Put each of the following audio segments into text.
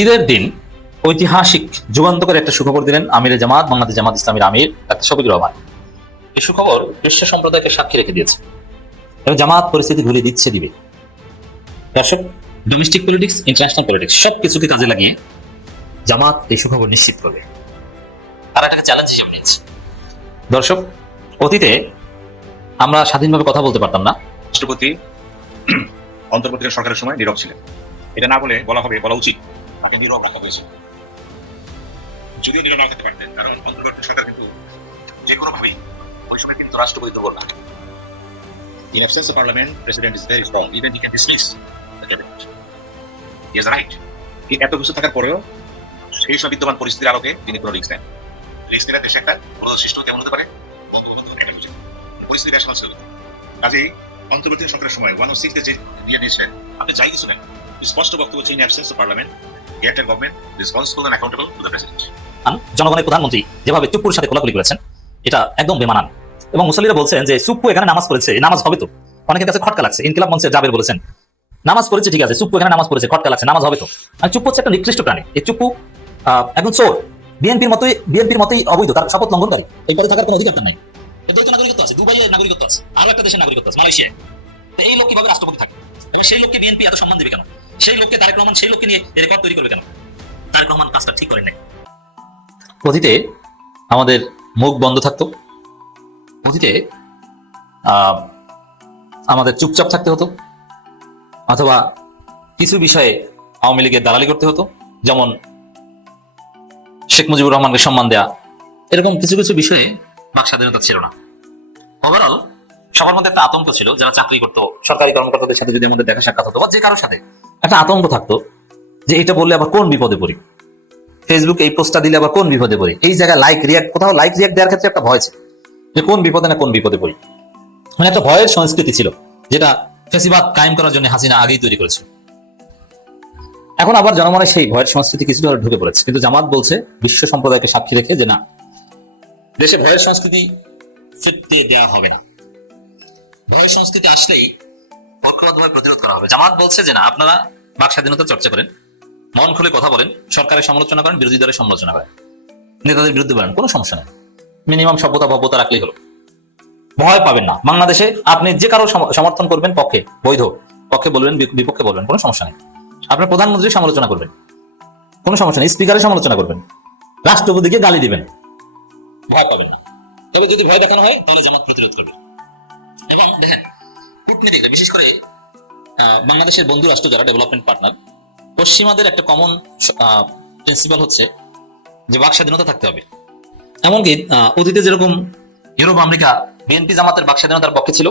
ঈদের দিন ঐতিহাসিক যুগান্তকারী একটা সুখবর দিলেন আমিরে জামাত বাংলাদেশ জামাত ইসলামীর আমির ডাক্তার শফিকুর রহমান। এই সুখবর বিশ্ব সম্প্রদায়কে সাক্ষী রেখে দিয়েছে এবং জামাত পরিস্থিতি ঘুরিয়ে দিবে। দর্শক, ডোমেস্টিক পলিটিক্স, ইন্টারন্যাশনাল পলিটিক্স সবকিছুকে কাজে লাগিয়ে জামাত এই সুখবর নিশ্চিত করবে। তারা এটাকে চ্যালেঞ্জ হিসেবে নিয়েছে। দর্শক, অতীতে আমরা স্বাধীনভাবে কথা বলতে পারতাম না। রাষ্ট্রপতি অন্তর্বর্তীকালীন সরকারের সময় নীরব ছিলেন। এটা না বলা উচিত তাকে নীরব রাখা হয়েছে। যদিও নীরব না থাকতে পারতেন, কারণ অন্তর্বর্তী সরকার কিন্তু যে কোনো ভাবেই ওই সময় কিন্তু রাষ্ট্রপতি দুর্বল না। In absence of parliament, president is very strong. Even he can dismiss the cabinet. He is right. এত কিছু থাকার পরেও সেই সব বিদ্যমান পরিস্থিতির আলোকে তিনি কোনো রিস্ক নেন। রিস্ক নিলে দেশে একটা বড় সৃষ্টি কেমন হতে পারে, বঙ্গবন্ধু এটা বুঝে পরিস্থিতি বেশ ছিল। কাজেই অন্তর্বর্তী সরকারের সময় 106 যে দিয়ে দিয়েছিলেন, আপনি যাই কিছু নেন, স্পষ্ট বক্তব্য হচ্ছে ইন অ্যাবসেন্স অফ পার্লামেন্ট, এয়ারটেল government responsible and accountable to the president. জনগণের প্রধানমন্ত্রী যেভাবে চুপ্পুর সাথে কোলাকুলি করেছেন, এটা একদম বেমানান। এবং মুসল্লিরা বলছেন যে চুপ্পু এখানে নামাজ পড়েছে, নামাজ হবে তো। অনেকের কাছে খটকা লাগছে। ইনকিলাব মঞ্চে জাবের বলেছেন নামাজ পড়েছে ঠিক আছে, চুপ্পু এখানে নামাজ পড়েছে, খটকা লাগছে, নামাজ হবে তো। আর চুপ্পু হচ্ছে একটা নিকৃষ্ট প্রাণী। এই চুপ্পু একজন চোর, বিএনপির মতোই অবৈধ, তার শপথ লঙ্ঘনকারী। এই পদে থাকার কোনো অধিকার তার নাই। দ্বৈত নাগরিকত্ব আছে, দুবাইয়ের নাগরিকত্ব আছে, আরো একটা দেশের নাগরিকত্ব আছে, মালয়েশিয়ায়। এই লোক কিভাবে রাষ্ট্রপতি থাকে এবং সেই লোককে বিএনপি এত সম্মান দিবে কেন? সেই লোককে তারেক রহমান সেই লোককে নিয়ে রেকর্ড তৈরি করবে কেন? তারেক রহমান কাজটা ঠিক করেন নাই। অতীতে আমাদের মুখ বন্ধ থাকতো, অতীতে আমাদের চুপচাপ থাকতে হতো, অথবা কিছু বিষয়ে আওয়ামী লীগের দালালি করতে হতো, যেমন শেখ মুজিবুর রহমানকে সম্মান দেয়া। এরকম কিছু কিছু বিষয়ে বাক স্বাধীনতা ছিল না। ওভারঅল সবার মধ্যে একটা আতঙ্ক ছিল। যারা চাকরি করতো, সরকারি কর্মকর্তাদের সাথে যদি আমাদের দেখা সাক্ষাৎ হতো বা যে কারোর সাথে, একটা আতঙ্ক থাকতো যে এটা বললে আবার কোন বিপদে পড়ি, ফেসবুকে এই পোস্টটা দিলে আবার কোন বিপদে পড়ি, এই জায়গায় কোথাও লাইক রিয়াক্ট দেওয়ার ক্ষেত্রে একটা ভয় ছিল যে কোন বিপদে পড়ি। মানে একটা ভয়ের সংস্কৃতি ছিল, যেটা ফেসিবাদ কায়েম করার জন্য হাসিনা আগেই তৈরি করেছে। এখন আবার জনমনে সেই ভয়ের সংস্কৃতি কিছুটা ঢুকে পড়েছে। কিন্তু জামাত বলছে বিশ্ব সম্প্রদায়কে সাক্ষী রেখে যে না, দেশে ভয়ের সংস্কৃতি ফিরতে দেওয়া হবে না। ভয়ের সংস্কৃতি আসলেই পক্ষপাতভাবে প্রতিরোধ করা হবে। জামাত বলছে যে না, আপনারা বাক স্বাধীনতা চর্চা করেন, মন খুলে কথা বলেন, সরকারের সমালোচনা করেন, বিরোধী দলের সমালোচনা করেন, নেতাদের বিরুদ্ধে বলেন, কোনো সমস্যা নেই। মিনিমাম ভব্যতা রাখলেই হলো। ভয় পাবেন না। বাংলাদেশে আপনি যে কারো সমর্থন করবেন, পক্ষে বৈধ, পক্ষে বলবেন, বিপক্ষে বলবেন, কোনো সমস্যা নেই। আপনার প্রধানমন্ত্রীর সমালোচনা করবেন, কোনো সমস্যা নেই। স্পিকারের সমালোচনা করবেন, রাষ্ট্রপতিকে গালি দিবেন, ভয় পাবেন না। তবে যদি ভয় দেখানো হয় তাহলে জামাত প্রতিরোধ করবে। এবং দেখেন, কূটনীতিকরা, বিশেষ করে বাংলাদেশের বন্ধু রাষ্ট্র যারা ডেভেলপমেন্ট পার্টনার, পশ্চিমাদের একটা কমন প্রিন্সিপাল হচ্ছে যে বাক স্বাধীনতা থাকতে হবে। এমনকি অতীতে যেরকম ইউরোপ আমেরিকা বিএনপি জামাতের বাক স্বাধীনতার পক্ষে ছিল,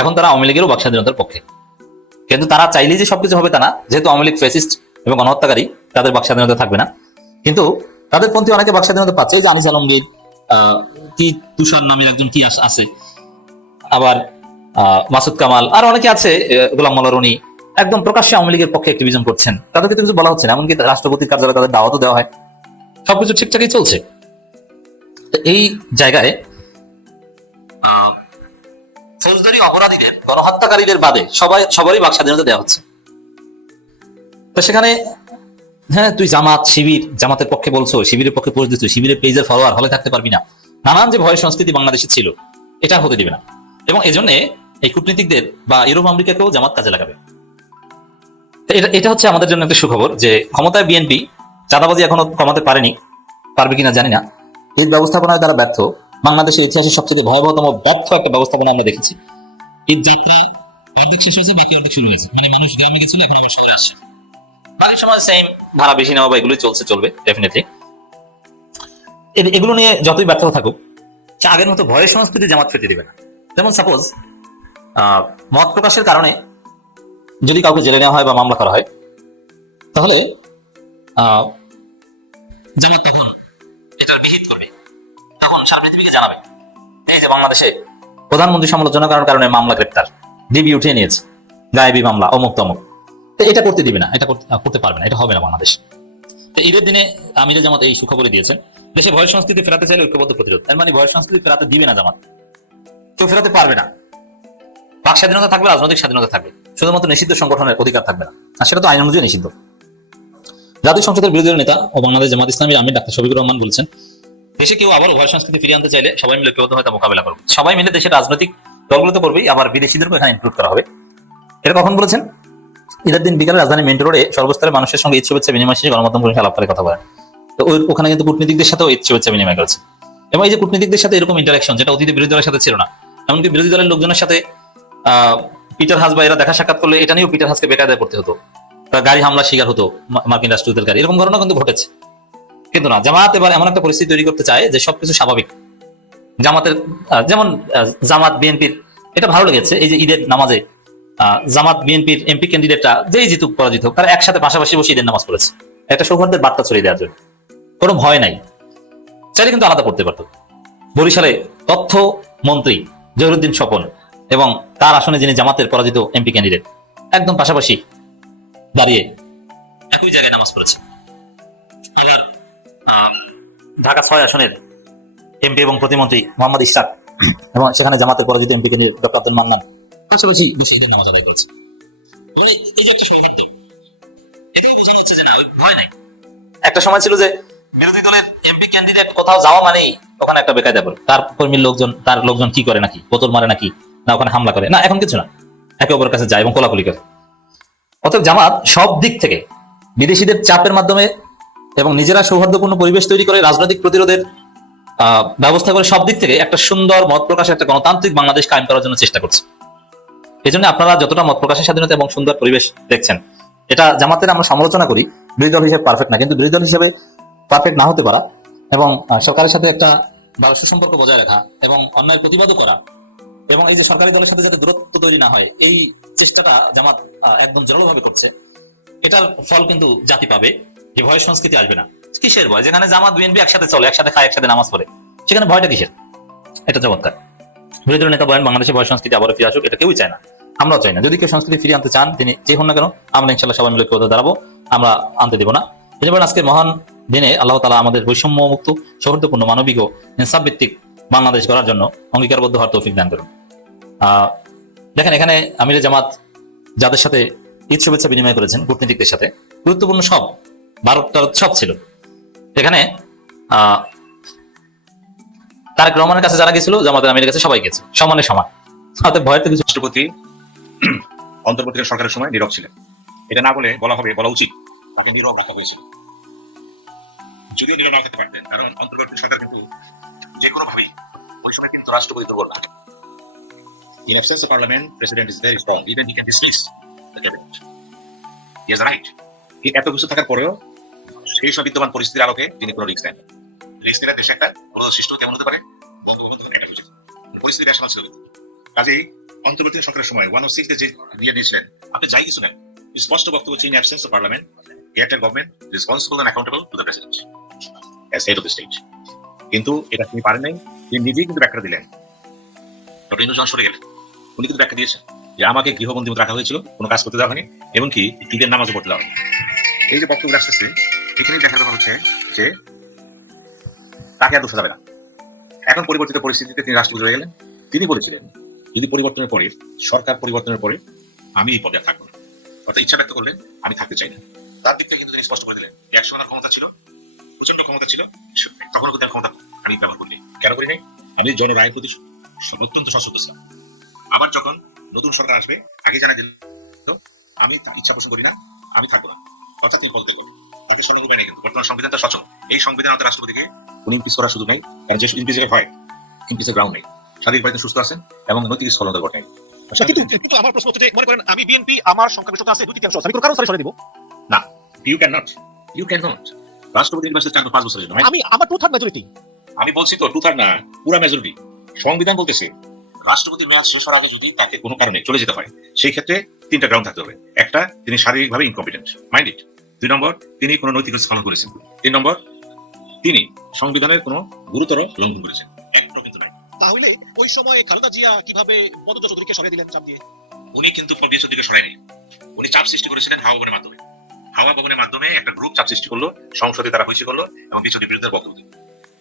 এখন তারা আওয়ামী লীগেরও বাক স্বাধীনতার পক্ষে। কিন্তু তারা চাইলেই যে সবকিছু হবে তা না। যেহেতু আওয়ামী লীগ ফ্যাসিস্ট এবং গণহত্যাকারী, তাদের বাক স্বাধীনতা থাকবে না। কিন্তু তাদের পন্থী অনেকে বাক স্বাধীনতা পাচ্ছে। যে আনিস আলমগীর, কি তুষার নামের একজন কি আছে, আবার মাসুদ কামাল, আর অনেকে আছে, গোলাম মোল্লা রনি, একদম প্রকাশ্যে আওয়ামী লীগের পক্ষে অ্যাক্টিভিজম করছেন। তাদেরকে কিছু বলা হচ্ছে না। এমনকি রাষ্ট্রপতির কার্যালয়ে তাদের দাওয়াতও দেওয়া হয়। সবকিছু ঠিকঠাকই চলছে। এই জায়গায় ফৌজদারি অপরাধীদের, গণহত্যাকারীদের বাদে সবারই বাক স্বাধীনতা দেওয়া হচ্ছে। তো সেখানে হ্যাঁ, তুই জামাত, শিবির, জামাতের পক্ষে বলছো, শিবিরের পক্ষে পোস্ট দিচ্ছ, শিবিরের পেজের ফলোয়ার হলে থাকতে পারবি না, নানান যে ভয়ের সংস্কৃতি বাংলাদেশে ছিল, এটা হতে দিবে না। এবং এজন্য এই কূটনীতিকদের বা ইউরোপ আমেরিকাকেও জামাত কাজে লাগাবে। এটা হচ্ছে আমাদের জন্য একটা সুখবর যে ক্ষমতায় বিএনপি চাঁদাবাজি এখনো কমাতে পারবে কিনা জানি না। এই ব্যবস্থাপনায় তারা ব্যর্থ। বাংলাদেশের ইতিহাসের সবচেয়ে ভয়াবহতম ব্যর্থ একটা ব্যবস্থাপনা আমরা দেখেছি। এই যাত্রা অর্ধেক শেষ হয়েছে, বাকি অর্ধেক শুরু হয়েছে। মানে মানুষ গ্রামে গেছিল, এখন আমার শহরে আসছে। বাকি সময় সেম, ভাড়া বেশি নেওয়া বা এগুলোই চলবে ডেফিনেটলি। এগুলো নিয়ে যতই ব্যর্থতা থাকুক, আগের মতো ভয়ের সংস্কৃতি জামাত ফেটে দিবে না। যেমন সাপোজ মত প্রকাশের কারণে যদি কাউকে জেলে নেওয়া হয় বা মামলা করা হয়, তাহলে জামাত তখন এটার বিহিত করবে, তখন সারা পৃথিবীকে জানাবে এই যে বাংলাদেশে প্রধানমন্ত্রী সমালোচনা করার কারণে মামলা গ্রেপ্তার, ডিবি উঠিয়ে নিয়েছে, গায়েবী মামলা, অমুক তমুক। এটা করতে দিবে না, এটা করতে পারবে না, এটা হবে না বাংলাদেশ। ঈদের দিনে আমিরে জামাত এই সুখবরই দিয়েছেন। দেশে ভয়ের সংস্কৃতি ফেরাতে চাইলে ঐক্যবদ্ধ প্রতিরোধ। এর মানে ভয়ের সংস্কৃতি ফেরাতে দিবে না জামাত, কেউ ফেরাতে পারবে না। বাক স্বাধীনতা থাকবে, রাজনৈতিক স্বাধীনতা থাকবে, শুধুমাত্র নিষিদ্ধ সংগঠনের অধিকার থাকবে না, আর সেটা তো আইন অনুযায়ী নিষিদ্ধ। জাতীয় সংসদের বিরোধী দলের নেতা ও বাংলাদেশ জামাত ইসলামীর আমির ডাক্তার শফিকুর রহমান বলছেন, দেশে কেউ আবার উভয় সংস্কৃতি ফিরিয়ে আনতে চাইলে সবাই মিলে ঐক্যবদ্ধ হয়ে তা মোকাবেলা করবে। সবাই মিলে দেশের রাজনৈতিক দলগুলো তো করবেই, আবার বিদেশিদেরকেও এখানে ইনক্লুড করা হবে। এটা কখন বলেছেন? ঈদের দিন বিকালে রাজধানী মেন্টো রোডে সর্বস্তরের মানুষের সঙ্গে ঈদ শুভেচ্ছা বিনিময় শেষে গণমাধ্যম কর্মী আলাপ করে কথা বলেন। তো ওখানে কিন্তু কূটনীতিকদের সাথেও ঈদ শুভেচ্ছা বিনিময় করেছে। এবং এই যে কূটনীতিকদের সাথে এরকম ইন্টারাকশন, যেটা অতীতে বিরোধী দলের সাথে ছিল না। এমনকি বিরোধী দলের লোকজনের সাথে পিটার হাস বা এরা দেখা সাক্ষাৎ করলে এটা নিয়েও পিটার হাসকে বেকায়দায় পড়তে হতো, গাড়ি হামলা শিকার হতো মার্কিন রাষ্ট্রদূতের গাড়ি, এরকম ঘটনা কিন্তু ঘটেছে। কিন্তু না, জামাত এবার এমন একটা পরিস্থিতি তৈরি করতে চায় যে সবকিছু স্বাভাবিক। জামাতের যেমন জামাত বিএনপির এটা ভালো লেগেছে, এই যে ঈদের নামাজে জামাত বিএনপির এমপি ক্যান্ডিডেটরা যেই জিতুক পরাজিত হোক, তারা একসাথে পাশাপাশি বসে ঈদের নামাজ পড়েছে, একটা সৌহার্দ্যের বার্তা ছড়িয়ে দেওয়ার জন্য। কোনো ভয় নাই, চাইলে কিন্তু আলাদা করতে পারত। বরিশালে তথ্য মন্ত্রী জহিরুদ্দিন স্বপন এবং তার আসনে যিনি জামাতের পরাজিত এমপি ক্যান্ডিডেট একদম পাশাপাশি দাঁড়িয়ে একই জায়গায় নামাজ পড়েছে। আবার ঢাকা 6 আসনের এমপি এবং প্রতিমন্ত্রী মোহাম্মদ ইশরাক এবং সেখানে জামাতের পরাজিত MP candidate doctor Abdul Mannan পাশাপাশি বসে ঈদের নামাজ আদায় করেছে। এই যে একটা সৌহার্দ্য, এটাই বোঝা যাচ্ছে যে না, ভয় নাই। একটা সময় ছিল যে বিরোধী দলের এমপি ক্যান্ডিডেট কোথাও যাওয়া মানেই ওখানে একটা বেকায়দা পড়ে, তার কর্মীর লোকজন তার লোকজন কি করে নাকি, বোতল মারে নাকি, না ওখানে হামলা করে না, এখন কিছু না, একে অপরের কাছে যায় এবং কোলাকুলি করে। অতএব জামাত সব দিক থেকে বিদেশিদের চাপের মাধ্যমে এবং নিজেরা সৌহার্দ্যপূর্ণ পরিবেশ তৈরি করে রাজনৈতিক প্রতিরোধের ব্যবস্থা করে সব দিক থেকে একটা সুন্দর মত প্রকাশের একটা গণতান্ত্রিক বাংলাদেশ কায়েম করার জন্য চেষ্টা করছে। এই জন্য আপনারা যতটা মত প্রকাশের স্বাধীনতা এবং সুন্দর পরিবেশ দেখছেন, এটা জামাতের আমরা সমালোচনা করি, বিরোধী দল হিসেবে পারফেক্ট না, কিন্তু বিরোধী দল হিসেবে পারফেক্ট না হতে পারা এবং সরকারের সাথে একটা ভালো সুসম্পর্ক বজায় রাখা এবং অন্যায়ের প্রতিবাদও করা এবং এই যে সরকারি দলের সাথে যাতে দূরত্ব তৈরি না হয়, এই চেষ্টাটা জামাত একদম জোরালোভাবে করছে। এটার ফল কিন্তু জাতি পাবে, যে ভয় সংস্কৃতি আসবে না। কিসের ভয়? যেখানে জামাত বিএনপি একসাথে চলে, একসাথে খায়, একসাথে নামাজ পড়ে, সেখানে ভয়টা কিসের? এটা চমৎকার। বিরোধী দলের নেতা বলেন, বাংলাদেশে ভয় সংস্কৃতি আবারও ফিরে আসুক, এটা কেউই চায় না, আমরাও চাই না। যদি কেউ সংস্কৃতি ফিরিয়ে আনতে চান, তিনি যে হন না কেন, আমরা ইনশাল্লাহ সবাই মিলে কেউ দাঁড়াবো, আমরা আনতে দেবো না। তিনি বলেন, আজকে মহান দিনে আল্লাহ তাআলা আমাদের বৈষম্য মুক্ত, সৌহার্দ্যপূর্ণ, মানবিক ও ইনসাফ ভিত্তিক বাংলাদেশ গড়ার জন্য অঙ্গীকারবদ্ধ হওয়ার তৌফিক দান করুন। দেখেন, এখানে আমিরে জামাত যাদের সাথে ঈদ শুভেচ্ছা বিনিময় করেছেন, কূটনীতিকদের সাথে গুরুত্বপূর্ণ সব ভারত সব ছিল এখানে। তারেক রহমানের কাছে যারা গেছিল, জামাতের আমিরের কাছে সবাই গেছে, সমানে সমান। অতএব ভয়ের তো কিছু। রাষ্ট্রপতি অন্তর্বর্তীকালীন সরকারের সময় নীরব ছিলেন, এটা না বলে বলা উচিত তাকে নীরব রাখা হয়েছিল। যদিও নীরব না থাকতে পারতেন, কারণ অন্তর্বর্তী সরকার কিন্তু যে কোনো ভাবে ওই সময় কিন্তু রাষ্ট্রপতি দুর্বল না। In absence of parliament, president is very strong. Even he can dismiss the cabinet. He has a right. এত কিছু থাকার পরেও সেই সব বিদ্যমান পরিস্থিতির আলোকে তিনি কোনো রিস্ক নেন। রিস্ক নিলে দেশে একটা বড় সৃষ্টি কেমন হতে পারে, বঙ্গবন্ধু একটা হয়েছে, পরিস্থিতি বেশ ভালো ছিল। কাজেই অন্তর্বর্তী সরকারের সময় 106 যে দিয়ে দিয়েছিলেন, আপনি যাই কিছু নেন, স্পষ্ট বক্তব্য হচ্ছে, in absence of parliament, airtel government responsible and accountable to the president as head of the state. কিন্তু এটা তিনি পারেন নাই, তিনি নিজেই কিন্তু ব্যাখ্যা দিলেন। ডক্টর ইন্দ্র যখন সরে গেলেন, উনি কিন্তু ব্যাখ্যা দিয়েছেন যে আমাকে গৃহবন্দী মতো রাখা হয়েছিল, কোনো কাজ করতে দেওয়া হয়নি, এমনকি ঈদের নামাজও পড়তে দেওয়া হয়নি। এই যে বক্তব্য আসতেছে, এখানে দেখার কথা হচ্ছে যে তাকে আর দোষা যাবে না। এখন পরিবর্তিত পরিস্থিতিতে তিনি রাষ্ট্রপতি হয়ে গেলেন। তিনি বলেছিলেন, যদি পরিবর্তনের পরে, সরকার পরিবর্তনের পরে আমি এই পদে থাকবো না, অর্থাৎ ইচ্ছা ব্যক্ত করলেন আমি থাকতে চাই না। তার দিক থেকে কিন্তু তিনি স্পষ্ট করে দিলেন, একসময় তার ক্ষমতা ছিল, প্রচন্ড ক্ষমতা ছিল, তখনও কিন্তু ক্ষমতা আমি ব্যবহার করিনি। কেন করিনি? আমি জনের রায়ের প্রতি অত্যন্ত সচেতন ছিলাম। আবার যখন নতুন সরকার আসবে, আগে জানা দিল আমি ইচ্ছা পোষণ করি না, আমি থাকবো না, অর্থাৎ তিনি পদত্যাগ করবেন। তাকে স্বর্ণরূপে নেই, কিন্তু বর্তমান সংবিধানটা সচল। এই সংবিধান আমাদের রাষ্ট্রপতিকে কোনো ইমপিচ করার সুযোগ নেই, কারণ যে ইমপিচ হয়, ইমপিচের গ্রাউন্ড নেই। শারীরিকভাবে সুস্থ আছেন এবং নৈতিক স্খলনতার ঘটনায়। কিন্তু আমার প্রশ্ন হচ্ছে যে, মনে করেন আমি বিএনপি, আমার সংখ্যাগরিষ্ঠতা আছে 2/3, আমি কোনো কারণ ছাড়া সরে দিব না। ইউ ক্যান নট রাষ্ট্রপতি নির্বাচিত 5 বছরের জন্য। আমি আমার 2/3 মেজরিটি। আমি বলছি তো 2/3 না, পুরো মেজরিটি। সংবিধান বলতেছে রাষ্ট্রপতির মেয়াদ শেষ হওয়ার আগে যদি তাকে কোনো কারণে চলে যেতে হয়, সেই ক্ষেত্রে 3টা গ্রাউন্ড থাকতে হবে। একটা, তিনি শারীরিকভাবে ইনকম্পিটেন্ট, মাইন্ড ইট। 2 নম্বর, তিনি কোনো নৈতিক স্খলন করেছেন। 3 নম্বর, তিনি সংবিধানের কোনো গুরুতর লঙ্ঘন করেছেন। একটাও কিন্তু নাই। তাহলে ওই সময় খালেদা জিয়া কিভাবে পদত্যাগ চৌধুরীকে সরিয়ে দিলেন চাপ দিয়ে? উনি কিন্তু পদ্মা চৌধুরীকে সরায়নি, উনি চাপ সৃষ্টি করেছিলেন হাওয়া ভবনের মাধ্যমে। হাওয়া ভবনের মাধ্যমে একটা গ্রুপ চাপ সৃষ্টি করলো, সংসদে তারা হয়েছে করলো এবং বিচুতির বিরুদ্ধে বক্তব্য দিল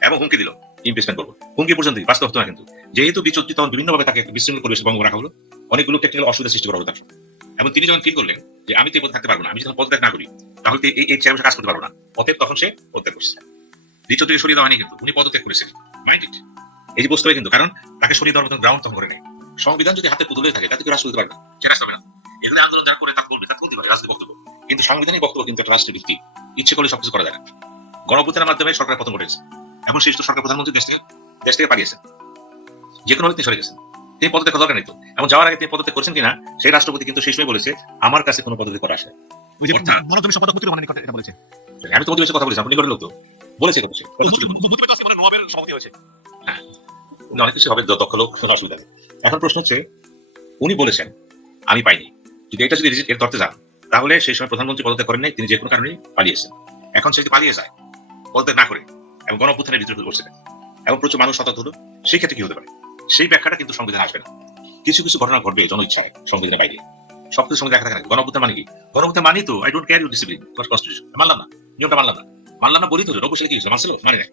এবং হুমকি দিল ইমপিচমেন্ট করবো। হুমকি পর্যন্ত বাস্তব হতো না, কিন্তু যেহেতু বিচুতি তখন বিভিন্নভাবে তাকে বিশৃঙ্খল পরিবেশে বঙ্গ রাখা হলো, অনেকগুলো টেকনিক্যাল অসুবিধা সৃষ্টি করা হলো তার। এবং তিনি যখন ফিল করলেন যে আমি তো এই পদে থাকতে পারবো না, আমি যখন পদত্যাগ না করি তাহলে তো এই চেয়ারে বসে কাজ করতে পারবো না, অতএব তখন সে পদত্যাগ করছে। দ্বিতীয় সরিয়ে দেওয়া হয়নি, কিন্তু উনি পদত্যাগ করেছেন। মাইন্ড ইট, এই যে বুঝতে হবে কিন্তু, কারণ তাকে সরিয়ে দেওয়ার মতন গ্রাউন্ড তখন করে নেই। সংবিধান যদি হাতে পুতুলে থাকে তাতে কেউ রাষ্ট্র দিতে পারবে না, সে রাষ্ট্র হবে না। এগুলো আন্দোলন যারা করে তাকে বলবে, তাকে বলতে পারে রাজনৈতিক বক্তব্য, কিন্তু সাংবিধানিক বক্তব্য কিন্তু একটা রাষ্ট্রের ভিত্তি, ইচ্ছে করলে সবকিছু করা যায় না। গণঅভ্যুত্থানের মাধ্যমে সরকার পতন ঘটেছে, এখন শীর্ষ সরকার প্রধানমন্ত্রী দেশ থেকে পালিয়েছেন, যে কোনো তিনি সরে গেছেন, তিনি পদত্যাগ করার দরকার নেই তো। এবং যাওয়ার আগে তিনি পদত্যাগ করছেন কিনা সেই রাষ্ট্রপতি কিন্তু সেই সময় বলেছে আমার কাছে কোনো পদত্যাগ করা আসে না। ওই যে অর্থাৎ- গণতন্ত্র সম্পাদক মতিউর রহমানের নিকটে এটা বলেছে। আমি তোমাদের সাথে কথা বলেছি, আপনি নিকটের লোক তো বলেছে কথা সে। বুধবার তো আজকে মানে নবাবের সভাপতি হয়েছে। উনি অনেক কিছু হবে, দক্ষ লোক, কোনো অসুবিধা নেই। এখন প্রশ্ন হচ্ছে, উনি বলেছেন আমি পাইনি, যদি এটা যদি এর ধরতে যান তাহলে সেই সময় প্রধানমন্ত্রী পদত্যাগ করেন নাই, তিনি যে কোনো কারণেই পালিয়েছেন। এখন সে যদি পালিয়ে যায় পদত্যাগ না করে এবং গণঅভ্যুত্থানের বিদ্রোহ করছিলেন এবং প্রচুর মানুষ শতাব্দ হলো, সেই ক্ষেত্রে কি হতে পারে সেই ব্যাখ্যাটা কিন্তু সংবিধানে আসবে না। কিছু কিছু ঘটনা ঘটবে জন ইচ্ছায় সংবিধানের বাইরে, সবকিছু সঙ্গে দেখা থাকে না। গণঅভ্যুত্থান মানে কি? গণঅভ্যুত্থান মানি তো I don't care your discipline constitution, মানলাম না, নিয়মটা মানলাম না বলি তো 90 সালে কি হয়েছিল, মানছিল মানে না।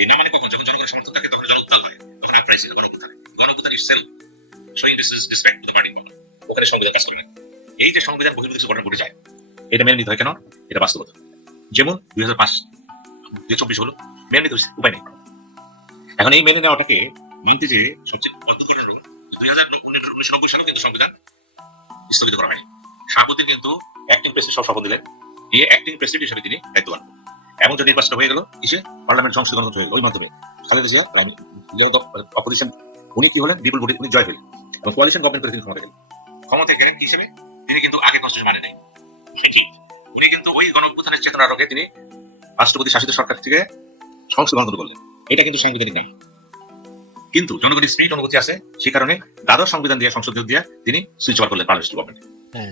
এই না মানে কখন যখন জনগণের সমর্থন থাকে তখন জনউত্থান হয়, তখন আপরাইজিং গণঅভ্যুত্থান itself showing this is respect to the party point, ওখানে সংবিধান কাজ করে না। এই যে সংবিধান বহির্ভূত কিছু ঘটনা ঘটে যায়, এটা মেনে নিতে হয় কেন? এটা বাস্তবতা। যেমন 2005 2024 হলো, মেনে নিতে হয়েছে, উপায় নেই। এখন এই মেনে নেওয়াটাকে মানতে যে সবচেয়ে অদ্ভুত ঘটনা হলো 1990 সালেও কিন্তু সংবিধান স্থগিত করা হয়নি। শাহাবুদ্দিন কিন্তু অ্যাক্টিং প্রেসিডেন্ট সব শপথ দিলেন, এই অ্যাক্টিং প্রেসিডেন্ট হিসেবে তিনি দায়িত্ব পালন করলেন। এবং যদি নির্বাচন হয়ে গেল কিসে, পার্লামেন্ট সংসদ গণতন্ত্র হয়ে গেল, ওই মাধ্যমে খালেদা জিয়া অপোজিশন, উনি কি হলেন বিপুল ভোটে উনি জয় হলেন এবং কোয়ালিশন গভর্নমেন্ট করে তিনি ক্ষমতা গেলেন। ক্ষমতায় গেলেন কি হিসেবে? তিনি কিন্তু আগে কনস্টিটিউশন মানে নাই, উনি কিন্তু ওই গণঅভ্যুত্থানের চেতনার আলোকে তিনি রাষ্ট্রপতি শাসিত সরকার থেকে সংসদ গণতন্ত্র করলেন। এটা কিন্তু সাংবিধানিক নাই, কিন্তু জনগণের স্পিরিট অনুভূতি আছে, সেই কারণে দ্বাদশ সংবিধান দিয়ে সংসদ দিয়ে তিনি সুইচ ওভার করলেন পার্লামেন্ট গভর্নমেন্ট।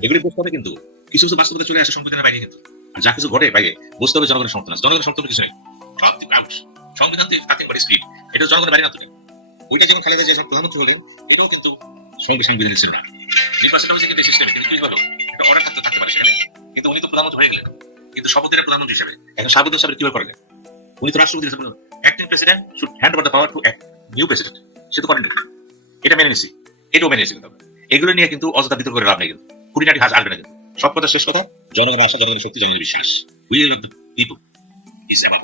এগুলি বুঝতে হবে কিন্তু কিছু কিছু বাস্তবতা চলে আসে সংবিধানের বাইরে, কিন্তু আর যা কিছু ঘটে বাইরে বুঝতে হবে জনগণের সমর্থন আছে। জনগণের সমর্থন কিছু নেই, সব আউট, সংবিধান দিয়ে থাকে স্পিরিট, এটা জনগণের বাইরে না। তুলে ওইটা যেমন খালেদা জিয়া প্রধানমন্ত্রী হলেন, এটাও কিন্তু সাংবিধানিক ছিল না। নির্বাচন কমিশন কিন্তু সিস্টেমে কিন্তু কি হলো, একটা অর্ডার থাকতে পারে সেখানে, কিন্তু উনি তো প্রধানমন্ত্রী হয়ে গেলেন, কিন্তু শপথের প্রধানমন্ত্রী হিসেবে এখন শাহাবুদ্দিন সাহেব কিভাবে করলেন? উনি তো রাষ্ট্রপতি হিসেবে acting president should hand over the power to new president, সে তো করেন না। এটা মেনে নিচ্ছি, এটাও মেনে নিচ্ছি, কিন্তু এগুলো নিয়ে কিন্তু অযথা বিতর্ক করে লাভ নেই, কিন্তু কুড়িনাটি হাজ আসবে না। কিন্তু সব কথা শেষ কথা, জনগণের আশা, জনগণের শক্তি, জনগণের বিশ্বাস, will of the people is ever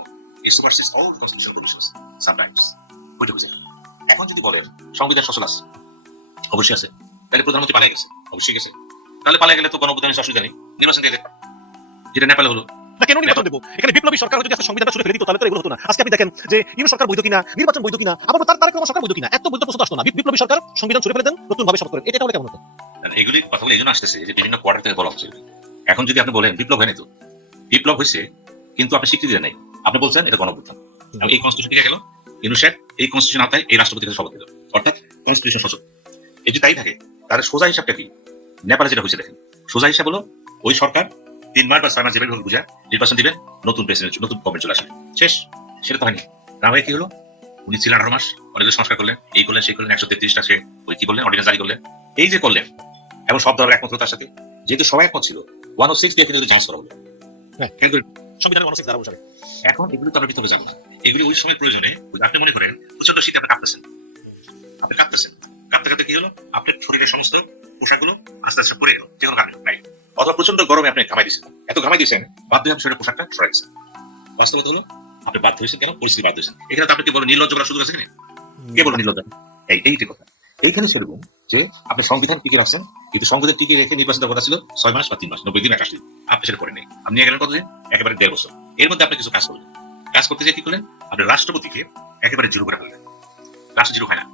is versus all constitutional conditions sometimes. ওইটা বুঝে এখন যদি বলেন সংবিধান সচল আছে, অবশ্যই আছে, তাহলে প্রধানমন্ত্রী পালিয়ে গেছে, অবশ্যই গেছে, তাহলে পালিয়ে গেলে তো গণঅভ্যুত্থানের অসুবিধা নেই, নির্বাচন দিলে, যেটা নেপালে হলো। না কেন নির্বাচন দেবো? এখানে বিপ্লবী সরকার যদি আজকে সংবিধানটা ছুড়ে ফেলে দিত তাহলে তো এগুলো হতো না। আজকে আপনি দেখেন যে ইউনিট সরকার বৈধ কিনা, নির্বাচন বৈধ কিনা, আবার তারেক রহমান সরকার বৈধ কিনা, এত বৈধ প্রশ্ন আসতো না। বিপ্লবী সরকার সংবিধান ছুড়ে ফেলে দেন, নতুন ভাবে শপথ করেন, এটা হলে কেমন হতো? এগুলি কথাগুলো এই জন্য আসতেছে যে বিভিন্ন কোয়ার্টার থেকে বলা হচ্ছে। এখন যদি আপনি বলেন বিপ্লব হয়নি, তো বিপ্লব হয়েছে কিন্তু আপনি স্বীকৃতি দেন নাই, আপনি বলছেন এটা গণঅভ্যুত্থান। এই কনস্টিটিউশন ঠিক গেল, ইউনিট এই কনস্টিটিউশন আওতায় এই রাষ্ট্রপতির কাছে শপথ দিল, অর্থাৎ কনস্টিটিউশন সচল। এই যে তাই থাকে, তার সোজা হিসাবটা কি? নেপালে যেটা হয়েছে দেখেন, সোজা হিসাব হলো ওই সরকার 3 মাস বা 6 মাস যেভাবে বুঝা নির্বাচন দিবেন, নতুন প্রেসিডেন্ট, নতুন গভর্নমেন্ট চলে আসবে, শেষ। সেটা তো হয়নি। না হয়ে কি হলো, উনি ছিলেন 18 মাস, অনেক সংস্কার করলেন, এই করলেন সেই করলেন, 133টা সে ওই কি বললেন অর্ডিন্যান্স জারি করলেন, এই যে করলেন, এবং সব দলের একমততার সাথে, যেহেতু সবাই একমত ছিল, 106 দিয়ে কিন্তু জাজ করা হলো। সংবিধানের 106 ধারা অনুসারে। এখন এগুলো তো আমরা ভিতরে যাবো না, এগুলি ওই সময় প্রয়োজনে। আপনি মনে করেন প্রচন্ড শীতে আপনি কাঁপতেছেন, কাঁপতে কাঁপতে কি হলো, আপনার শরীরের সমস্ত পোশাকগুলো আস্তে আস্তে পরে গেল, যে কোনো কারণে, রাইট? অথবা প্রচন্ড গরমে আপনি ঘামাই দিয়েছেন, এত ঘামাই দিয়েছেন বাধ্য হয়ে শরীরের পোশাকটা সরাই দিয়েছেন। বাস্তবতা হলো আপনি বাধ্য হয়েছেন, কেন? পরিস্থিতি বাধ্য হয়েছেন। এখানে তো আপনি কি বলেন নির্লজ্জ করার সুযোগ আছে কিনা? কে বলবো নির্লজ্জ? এইটি কথা। এইখানে সেরকম যে আপনি সংবিধান টিকে রাখছেন, কিন্তু সংবিধান টিকে রেখে নির্বাচন কথা ছিল 6 মাস বা 3 মাস, 90 দিন, 81 দিন, আপনি সেটা করেন নাই। আপনি গেলেন কতদিন? একেবারে 1.5 বছর। এর মধ্যে আপনি কিছু কাজ করলেন, কাজ করতে যেয়ে কি করলেন, আপনি রাষ্ট্রপতিকে একেবারে জিরো করে ফেললেন। রাষ্ট্র জিরো হয় না,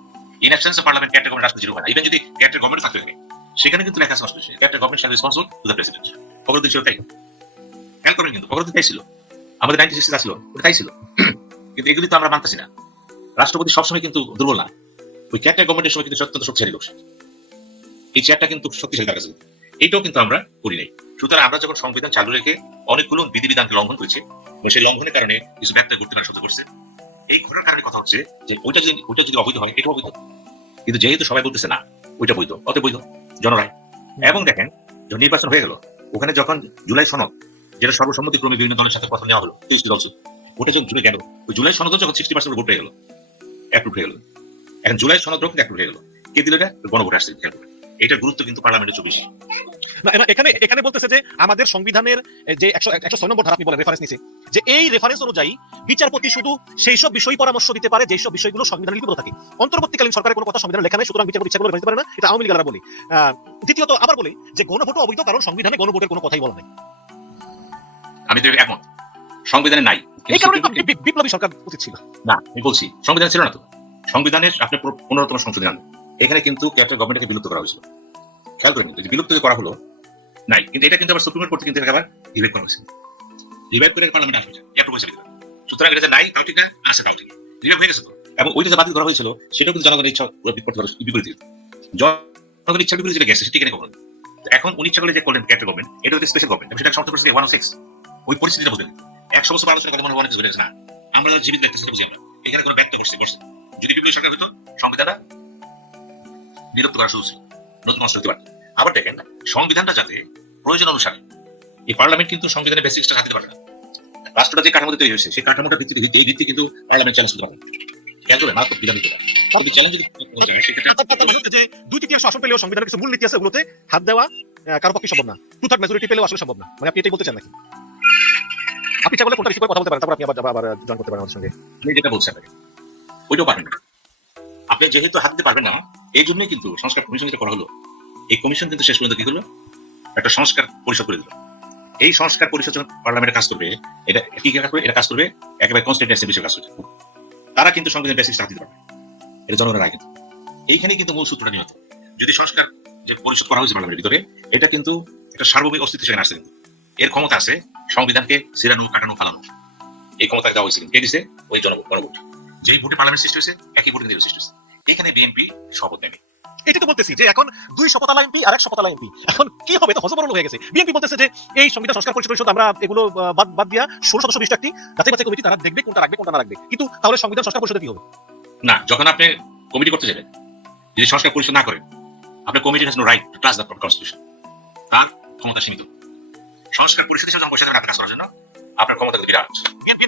in absence of parliament character government রাষ্ট্র জিরো হয় না। ইভেন যদি ক্যারেক্টার গভর্নমেন্ট থাকতে থাকে, সেখানে কিন্তু লেখা আছে কনস্টিটিউশনে caretaker government shall responsible to the president. অবরোধ ছিল তাই, খেয়াল করবেন কিন্তু অবরোধ তাই ছিল, আমাদের 96 ছিল, ওটা তাই ছিল। কিন্তু এগুলি তো আমরা মানতেছি না। রাষ্ট্রপতি সবসময় কিন্তু দুর্বল না, ওই ক্যারেক্টার গভর্নমেন্টের সময় কিন্তু অত্যন্ত শক্তিশালী লোক, এই চেয়ারটা কিন্তু শক্তিশালী তার কাছে, এইটাও কিন্তু আমরা করি নাই। সুতরাং আমরা যখন সংবিধান চালু রেখে অনেকগুলো বিধিবিধানকে লঙ্ঘন করেছি, সেই লঙ্ঘনের কারণে কিছু ব্যক্তি ঘটতে পারে, সহ্য করছে। এই ঘটনার কারণে কথা হচ্ছে যে ওইটা যদি অবৈধ হয়, এটাও অবৈধ, কিন্তু যেহেতু সবাই বলতেছে না ওইটা বৈধ, অত বৈধ জনরায়। এবং দেখেন যখন নির্বাচন হয়ে গেল, ওখানে যখন জুলাই সনদ, যেটা সর্বসম্মতিক্রমে বিভিন্ন দলের সাথে কথা নেওয়া হলো, 30 দল, ওটা যখন জুলাই গেল, ওই জুলাই সনদ যখন 60% ভোট হয়ে গেল, অ্যাপ্রুভ হয়ে গেল। এখন জুলাই সনদ যখন অ্যাপ্রুভ হয়ে গেল, কে দিল এটা? গণভোট আসছে। এটার গুরুত্ব কিন্তু পার্লামেন্টে 24। না, এখানে এখানে বলতেছে যে আমাদের সংবিধানের যে 106 নম্বর ধারা আপনি বলেন রেফারেন্স নিছে, যে এই রেফারেন্স অনুযায়ী বিচারপতি শুধু সেই সব বিষয় পরামর্শ দিতে পারে যেই সব বিষয়গুলো সংবিধানে লিপিবদ্ধ থাকে। অন্তর্বর্তীকালীন সরকারের কোনো কথা সংবিধানে লেখা নেই, সুতরাং বিচারপতি ইচ্ছা করলে দিতে পারে না, এটা আওয়ামী লীগেরা বলে। দ্বিতীয়ত আবার বলে যে গণভোট অবৈধ, কারণ সংবিধানে গণভোটের কোনো কথাই বলা নাই। আমি তো একমত, সংবিধানে নাই, এই কারণে বিপ্লবী সরকার উচিত ছিল। না আমি বলছি সংবিধানে ছিল না তো। সংবিধানের আপনি 15তম সংশোধনী আনবেন, এখানে কিন্তু ক্যাপ্টেন গভর্নমেন্টকে বিলুপ্ত করা হয়েছিল। খেয়াল করে কিন্তু বিলুপ্ত করা হলো নাই, কিন্তু এটা কিন্তু আবার সুপ্রিম কোর্ট কিন্তু আবার রিভাইভ করা হয়েছে। রিভাইভ করে পার্লামেন্টে আসবে ক্যাপ্টেন বসে দিতে। সুতরাং এটা যে নাই তাও ঠিক না, আছে তাও ঠিক, রিভাইভ হয়ে গেছে তো। এবং ওইটা যে বাতিল করা হয়েছিল সেটাও কিন্তু জনগণের ইচ্ছা বিপরীত, জনগণের ইচ্ছা বিপরীত যেটা গেছে সেটা কেন কখনো। এখন উনি ইচ্ছা করলে যে করলেন ক্যাপ্টেন গভর্নমেন্ট, এটা হচ্ছে স্পেশাল গভর্নমেন্ট, সেটা সমর্থন করছে 106। ওই পরিস্থিতিটা বুঝলেন 100 বছর আলোচনা করে মনে অনেক কিছু বেড়েছে না, আমরা জীবিত দেখতে সেটা বুঝি আমরা। এখানে কোনো ব্যক্ত করছে বসে, যদি বিপ্লবী সরকার হতো সংবিধানটা বিলুপ্ত করা শুরু ছিল, নতুন অংশ হতে পারত। আবার দেখেন সংবিধানটা যাতে প্রয়োজন অনুসারে, এই পার্লামেন্ট কিন্তু সংবিধানের বেসিক্সটা হাতে পারে না। রাষ্ট্রটা যে কাঠামোতে তৈরি হয়েছে সেই কাঠামোটা ভিত্তি কিন্তু পার্লামেন্ট চ্যালেঞ্জ করতে পারে, খেয়াল করবেন মারাত্মক বিধান দিতে পারে। কিন্তু চ্যালেঞ্জ যদি যে 2/3 আসন পেলেও সংবিধানের কিছু মূল নীতি আছে, ওগুলোতে হাত দেওয়া কারো পক্ষে সম্ভব না। 2/3 মেজরিটি পেলেও আসলে সম্ভব না। মানে আপনি এটাই বলতে চান নাকি? আপনি চাইলে ফোনটা রিসিভ করে কথা বলতে পারেন, তারপর আপনি আবার জয়েন করতে পারেন আমাদের সঙ্গে। আমি যেটা বলছি আপনাকে ওইটাও পারেন না। আপনি যেহেতু হাত দিতে পারবেন না, এই জন্যই কিন্তু সংস্কার কমিশন যেটা করা হলো, এই কমিশন কিন্তু শেষ পর্যন্ত কি হলো, একটা সংস্কার পরিষদ করে দিল। এই সংস্কার পরিষদ যখন পার্লামেন্টে কাজ করবে, এটা কি কাজ করবে, এটা কাজ করবে একেবারে কনস্টিটিউয়েন্সি বিষয়ে কাজ করবে। তারা কিন্তু সংবিধান বেসিক্স হাত দিতে পারবে, এটা জনগণের রায়। কিন্তু এইখানেই কিন্তু মূল সূত্রটা নিহত। যদি সংস্কার যে পরিষদ করা হয়েছে পার্লামেন্টের ভিতরে, এটা কিন্তু একটা সার্বভৌমিক অস্তিত্ব সেখানে আসছে। কিন্তু এর ক্ষমতা আছে সংবিধানকে ছিড়ানো, কাটানো, ফালানো, এই ক্ষমতা দেওয়া হয়েছে। কে দিছে? ওই জনগণ। যেই ভোটে পার্লামেন্ট সৃষ্টি হয়েছে একই ভোটে কিন্তু সৃষ্টি হয়েছে। এখানে বিএনপি শপথ নেবে। এটা তো বলতেছি যে এখন 2 শপথ আলা এমপি আর 1 শপথ আলা এমপি, এখন কি হবে? তো হজবরল হয়ে গেছে। বিএনপি বলতেছে যে এই সংবিধান সংস্কার পরিষদ আমরা এগুলো বাদ দিয়া 16 সদস্য বিশিষ্ট একটি যাচাই কমিটি, তারা দেখবে কোনটা রাখবে কোনটা না রাখবে। কিন্তু তাহলে সংবিধান সংস্কার পরিষদে কি হবে? না, যখন আপনি কমিটি করতে যাবেন, যদি সংস্কার পরিষদ না করেন, আপনার committee has no right to touch the constitution. তার ক্ষমতা সীমিত। সংস্কার পরিষদের সাথে বসে থাকা কাজ করার জন্য আপনার ক্ষমতা কিন্তু বিরাট। বিএনপি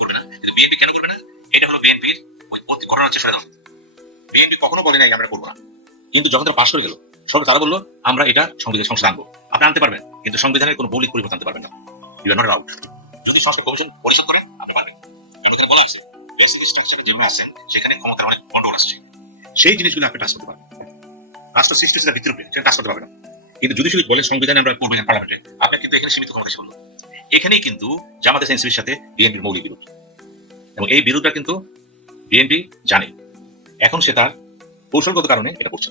করবে না, কিন্তু বিএনপি কেন করবে না? এটা হলো বিএনপির ওই ঘটনা হচ্ছে সাধারণ। বিএনপি কখনো বলে নাই আমরা করবো না, কিন্তু যখন তারা পাশ করে গেল সরকার, তারা বললো আমরা এটা সংবিধান সংশোধন আনবো। আপনি আনতে পারবেন, কিন্তু সংবিধানের কোনো মৌলিক পরিবর্তন আনতে পারবেন না। You are not allowed. যদি সংস্কার কমিশন পরিষদ করেন আপনি পারবেন। এটা বলা আছে সেখানে ক্ষমতার অনেক গন্ডগোল আসছে, সেই জিনিসগুলো আপনি টাচ করতে পারবেন। রাষ্ট্র সৃষ্টি সেটা ভিতরে সেটা টাচ করতে পারবেন না। কিন্তু যদি শুধু বলেন সংবিধানে আমরা করবো পার্লামেন্টে, আপনার কিন্তু এখানে সীমিত ক্ষমতা ছিল। এখানেই কিন্তু জামাত এনসিপির সাথে বিএনপির মৌলিক বিরোধ, এবং এই বিরোধটা কিন্তু বিএনপি জানে। এখন সে তার কৌশলগত কারণে এটা করছে।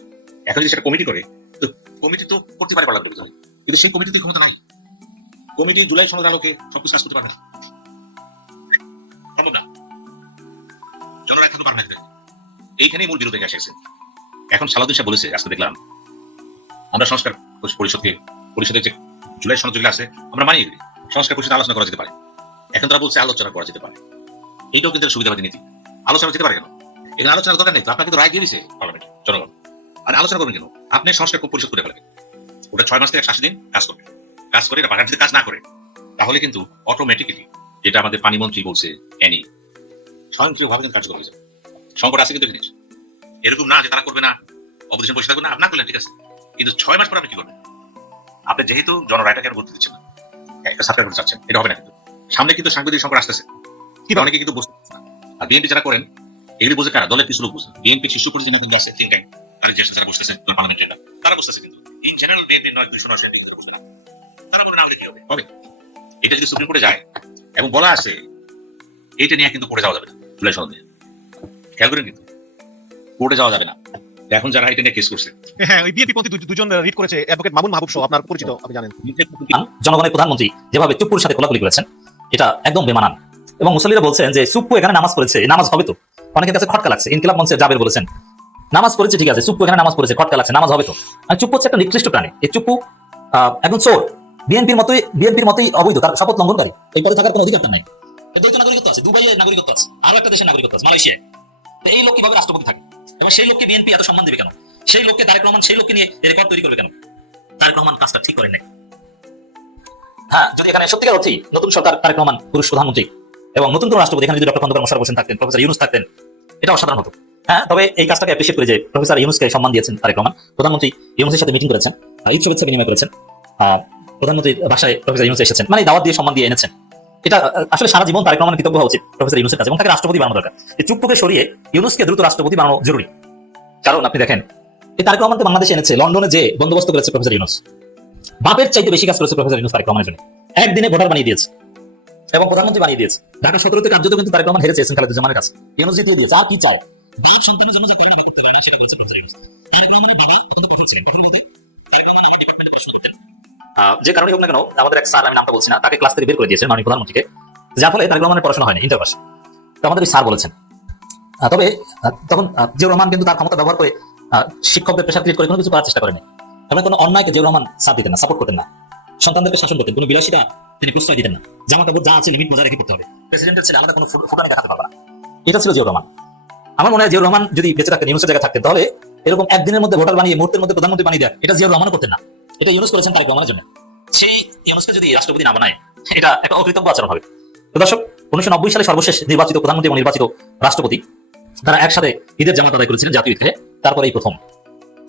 এখন যদি সেটা কমিটি করে, তো কমিটি তো করতে পারে পার্লামেন্ট, কিন্তু সেই কমিটিতে ক্ষমতা নাই। কমিটি জুলাই সনদের আলোকে সবকিছু কাজ করতে পারবে না, সম্ভব না। জনরাই থাকতে পারবে না। এইখানেই মূল বিরোধ এসে গেছে। এখন সালাউদ্দিন সাহেব বলেছে, আজকে দেখলাম আমরা সংস্কার পরিষদের যে জুলাই সনদ যেগুলো আছে আমরা মানিয়ে দিই, সংস্কার পরিষদে আলোচনা করা যেতে পারে। এখন তারা বলছে আলোচনা করা যেতে পারে। এইটাও কিন্তু সুবিধাবাদী নীতি। আলোচনা যেতে পারে কেন? এখানে আলোচনার দরকার নেই তো, আপনাকে তো রায় দিয়ে দিয়েছে পার্লামেন্ট, জনগণ। আর আলোচনা করবেন কেন? আপনি সংস্কার পরিষদ করে ফেলেন, ওটা 6 মাস থেকে 180 দিন কাজ করবে। কাজ করে এটা যদি কাজ না করে, তাহলে কিন্তু অটোমেটিক্যালি, যেটা আমাদের পানিমন্ত্রী বলছে এনি, স্বয়ংক্রিয়ভাবে কিন্তু কার্যকর হয়ে যাবে। সংকট আছে কিন্তু জিনিস এরকম না যে তারা করবে না, অপোজিশন বসে থাকবে না, আপনার করলেন ঠিক আছে, কিন্তু 6 মাস পর আপনি কি করবেন? আপনি যেহেতু জনরায়টাকে আর গুরুত্ব দিচ্ছেন না, একটা সাবস্ক্রাইব করতে চাচ্ছেন, এটা হবে না। কিন্তু সামনে কিন্তু সাংবিধানিক সংকট আসতেছে, অনেকে কিন্তু বুঝতে পারছে না। আর বিএনপি যারা করেন এগুলি বুঝে কারা? দলের কিছু লোক বুঝে। বিএনপি শীর্ষ পর্যায়ে কিন্তু আছে থিঙ্ক ট্যাঙ্ক, আর যে যারা বসতেছেন পার্লামেন্টে, তারা বসতেছে, কিন্তু ইন জেনারেল বিএনপি নয় 200% কিন্তু বসে না। তারা বলে না কি হবে? হবে। এটা যদি সুপ্রিম কোর্টে যায় এবং বলা আছে এটা নিয়ে কিন্তু কোর্টে যাওয়া যাবে না, জুলাই সনদ নিয়ে, খেয়াল করেন, কিন্তু কোর্টে যাওয়া যাবে না। এখন যারা এটা নিয়ে কেস করছে, হ্যাঁ, ওই বিএনপি পন্থী দুজন রিড করেছে, অ্যাডভোকেট মামুন মাহবুব সহ, আপনার পরিচিত, আপনি জানেন। জনগণের প্রধানমন্ত্রী যেভাবে চুপ্পুর সাথে কোলাকুলি করেছেন, এটা একদম বেমানান। এবং মুসল্লিরা বলছেন যে চুপ্পু এখানে নামাজ পড়েছে, নামাজ হবে তো? অনেকের কাছে খটকা লাগছে। ইনকিলাব মঞ্চে জাবের বলেছেন নামাজ পড়েছে ঠিক আছে, চুপ্পু এখানে নামাজ পড়েছে, খটকা লাগছে, নামাজ হবে তো? আর চুপ্পু হচ্ছে একটা নিকৃষ্ট প্রাণী। এই চুপ্পু একজন চোর, বিএনপির মতোই অবৈধ, তার শপথ লঙ্ঘনকারী। এই পদে থাকার কোনো অধিকার নাই। দ্বৈত নাগরিকত্ব আছে, দুবাইয়ের নাগরিকত্ব আছে, আরো একটা দেশের নাগরিকত্ব আছে, মালয়েশিয়ায়। এই লোক কিভাবে রাষ্ট্রপতি থাকে? এবং সেই লোককে বিএনপি এত সম্মান দেবে কেন? সেই লোককে তারেক রহমান সেই লোককে নিয়ে রেকর্ড তৈরি করবে কেন? তারেক রহমান কাজটা ঠিক করেন নাই। হ্যাঁ, যদি এখানে সত্যিকার অর্থেই নতুন সরকার, তারেক রহমান পুরুষ প্রধানমন্ত্রী এবং নতুন কোন রাষ্ট্রপতি, এখানে যদি ডক্টর খন্দকার মোশাররফ হোসেন থাকতেন, প্রফেসর ইউনূস থাকতেন, এটা অসাধারণ হতো। হ্যাঁ, তবে এই কাজটাকে অ্যাপ্রিশিয়েট করে যে প্রফেসর ইউনূসকে সম্মান দিয়েছেন তারেক রহমান, প্রধানমন্ত্রী ইউনূসের সাথে মিটিং করেছেন, ঈদ শুভেচ্ছা বিনিময় করেছেন, প্রধানমন্ত্রীর বাসায় প্রফেসর ইউনূস এসেছেন, মানে দাওয়াত দিয়ে সম্মান দিয়ে এনেছেন। এটা আসলে সারা জীবন তারেক রহমান কৃতজ্ঞ হওয়া উচিত প্রফেসর ইউনূসের কাছে, এবং তাকে রাষ্ট্রপতি বানানো দরকার। এই চুপ্পুকে সরিয়ে ইউনূসকে দ্রুত রাষ্ট্রপতি বানানো জরুরি। কারণ আপনি দেখেন, এই তারেক রহমানকে বাংলাদেশে এনেছে, লন্ডনে যে বন্দোবস্ত করেছে প্রফেসর ইউনূস, বাপের চাইতে বেশি কাজ করেছে প্রফেসর ইউনূস তারেক রহমানের জন্য। একদিনে ভোটার বানিয়ে দিয়েছে এবং প্রধানমন্ত্রী বানিয়ে দিয়েছে। ঢাকা 17-তে কার্যত কিন্তু তারেক রহমান হেরেছে খালেদা জিয়ার কাছে, ইউনূস জিতিয়ে দিয়েছে। আর কি চাও? বাপ সন্তানের জন্য যে কারণে করতে পারে না সেটা করেছে প্রফেসর ইউনূস। তারেক রহমানের বাবা তখন কঠোর ছিলেন, কঠোর বলতে তারেক রহমান আমার ডিপার্টমেন্টে প্রশ্ন করতেন, যে কারণে হোক না কেন আমাদের এক স্যার, আমি নামটা বলছি না, তাকে ক্লাস থেকে বের করে দিয়েছেন মাননীয় প্রধানমন্ত্রীকে, যার ফলে তারেক রহমানের পড়াশোনা হয়নি, ইন্টার পাস। তো আমাদের স্যার বলেছেন, তবে তখন জিয়াউর রহমান কিন্তু তার ক্ষমতা ব্যবহার করে শিক্ষকদের প্রেশার ক্রিয়েট করে কোনো কিছু করার চেষ্টা করেনি, এবং কোনো অন্যায়কে জিয়াউর রহমান সাথ দিতেন না, সাপোর্ট করতেন না, সন্তানদেরকে শাসন করতেন, কোনো বিলাসিতা তিনি প্রশ্রয় দিতেন না, জামা কাপড় যা আছে লিমিট বজায় রেখে করতে হবে, প্রেসিডেন্টের ছেলে আমাদের কোনো ফুটানি দেখাতে পারবে না। এটা ছিল জিয়াউর রহমান। আমার মনে হয় জিয়াউর রহমান যদি বেঁচে থাকতেন, ইউনূসের জায়গায় থাকতেন, তাহলে এরকম একদিনের মধ্যে ভোটার বানিয়ে মুহূর্তের মধ্যে প্রধানমন্ত্রী বানিয়ে দেয়, এটা জিয়াউর রহমানও করতেন না। এটা ইউনূস করেছেন তারেক রহমানের জন্য। সেই ইউনূসকে যদি রাষ্ট্রপতি না বানায়, এটা একটা অকৃতজ্ঞ আচরণ হবে। তো দর্শক, 1990 সালে সর্বশেষ নির্বাচিত প্রধানমন্ত্রী এবং নির্বাচিত রাষ্ট্রপতি তারা একসাথে ঈদের জামাত আদায় করেছিলেন জাতীয় ঈদকে। তারপরে এই প্রথম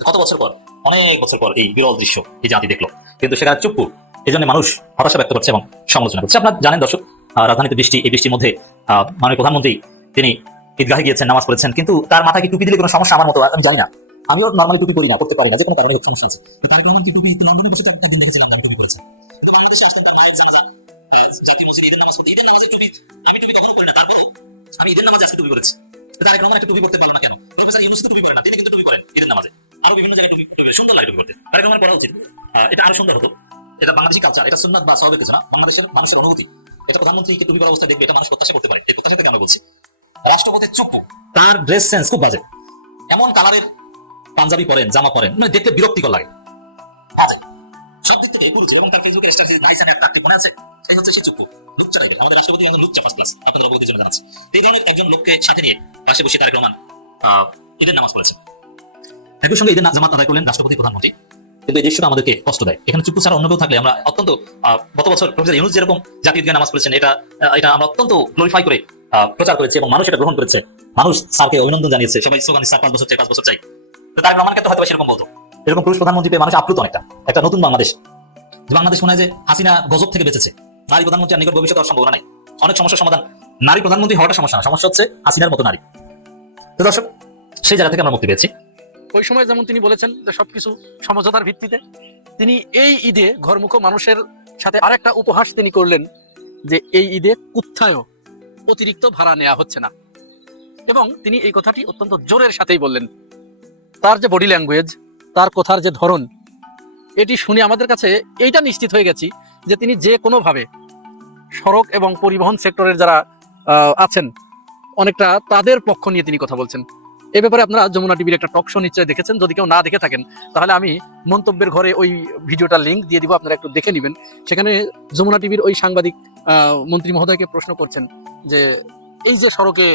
কত বছর পর, অনেক বছর পর এই বিরল দৃশ্য এই জাতি দেখলো, কিন্তু সেখানে চুপ্পু। এই জন্য মানুষ হতাশা ব্যক্ত করছে এবং সমালোচনা করছে। আপনারা জানেন দর্শক, রাজধানীতে বৃষ্টি, এই বৃষ্টির মধ্যে মাননীয় প্রধানমন্ত্রী তিনি ঈদগাহে গিয়েছেন, নামাজ পড়েছেন, কিন্তু তার মাথায় কি টুপি দিলে কোনো সমস্যা আমার মতো আমি জানি না, আমিও নর্মালি টুপি পরি না, করতে পারি না, যে কোনো কারণে সমস্যা আছে। তারেক রহমান কি টুপি লন্ডনে বসে একটা দিন দেখেছিলাম আমি টুপি করেছেন, কিন্তু বাংলাদেশে আসলে তার নাইল জানাজা জাতীয় মসজিদে ঈদের নামাজ পড়তে, ঈদের নামাজের টুপি আমি টুপি কখনো করি না, তারপরেও আমি ঈদের নামাজে আজকে টুপি করেছি। তারেক রহমান একটা টুপি করতে পারলো না কেন? প্রফেসর ইউনূস টুপি করেন না, তিনি কিন্তু টুপি করেন ঈদের নামাজে, আরো বিভিন্ন জায়গায় টুপি সুন্দর লাগে টুপি করতে। তারেক রহমান পড়া উচিত, এটা আরো সুন্দর হতো। এটা বাংলাদেশি কালচার, এটা সুন্নাত বা সওয়াবের কিছু না, বাংলাদেশের মানুষের অনুভূতি। এটা প্রধানমন্ত্রীকে টুপি পরা অবস্থায় দেখবে, এটা মানুষ প্রত্যাশা করতে পারে, এই প্রত্যাশা থেকে আমরা বলছি। রাষ্ট্রপতি চুপ্পু, তার ড্রেস সেন্স খুব বাজে, এমন কালারের পাঞ্জাবি পরেন, জামা পরেন, মানে দেখতে বিরক্তিকর লাগে। সব দিক থেকে গুরুজি, এবং তার ফেসবুকের স্ট্যাটাস ভাই সানে একটা মনে আছে, এই হচ্ছে সেই চুপ্পু, লুচ্চা টাইপের। আমাদের রাষ্ট্রপতি আমাদের লুচ্চা ফার্স্ট ক্লাস, আপনাদের লোকদের জন্য জানাচ্ছি। এই ধরনের একজন লোককে সাথে নিয়ে পাশে বসে তারেক রহমান ঈদের নামাজ পড়েছেন, একই সঙ্গে ঈদের জামাত আদায় করলেন রাষ্ট্রপতি প্রধানমন্ত্রী। কিন্তু এই দৃশ্যটা আমাদেরকে কষ্ট দেয়। এখানে চুপ্পু ছাড়া অন্য কেউ থাকলে আমরা অত্যন্ত, গত বছর প্রফেসর ইউনূস যেরকম জাতীয় ঈদগাহে নামাজ পড়েছেন, এটা আমরা অত্যন্ত গ্লোরিফাই করে প্রচার করেছি এবং মানুষ এটা গ্রহণ করেছে, মানুষ স্যারকে অভিনন্দন জানিয়েছে, সবাই স্লোগান 5 বছর চাই, 5 বছর চাই। তো তারেক রহমানকে তো হয়তো সেরকম বলতো, এরকম পুরুষ প্রধানমন্ত্রী পেয়ে মানুষ আপ্লুত, অনেকটা একটা নতুন বাংলাদেশ। বাংলাদেশ মনে হয় যে হাসিনা গজব থেকে বেঁচেছে, নারী প্রধানমন্ত্রী আর নিকট ভবিষ্যৎ হওয়ার সম্ভাবনা নাই। অনেক সমস্যার সমাধান, নারী প্রধানমন্ত্রী হওয়াটা সমস্যা না, সমস্যা হচ্ছে হাসিনার মতো নারী। তো দর্শক, সেই জায়গা থেকে আমরা মুক্তি পেয়েছি। ওই সময় যেমন তিনি বলেছেন যে সবকিছু সমঝোতার ভিত্তিতে, তিনি এই ঈদে ঘরমুখো মানুষের সাথে আরেকটা উপহাস তিনি করলেন, যে এই ঈদে কোথায়ও অতিরিক্ত ভাড়া নেওয়া হচ্ছে না, এবং তিনি এই কথাটি অত্যন্ত জোরের সাথেই বললেন। তার যে বডি ল্যাঙ্গুয়েজ, তার কথার যে ধরন, এটি শুনে আমাদের কাছে এইটা নিশ্চিত হয়ে গেছি যে তিনি যে কোনোভাবে সড়ক এবং পরিবহন সেক্টরের যারা আছেন অনেকটা তাদের পক্ষ নিয়ে তিনি কথা বলছেন। এ ব্যাপারে আপনারা যমুনা টিভির একটা টক শো নিশ্চয়ই দেখেছেন, যদি কেউ না দেখে থাকেন তাহলে আমি মন্তব্যের ঘরে ওই ভিডিওটার লিঙ্ক দিয়ে দিব, আপনারা একটু দেখে নেবেন। সেখানে যমুনা টিভির ওই সাংবাদিক মন্ত্রী মহোদয়কে প্রশ্ন করছেন যে এই যে সড়কে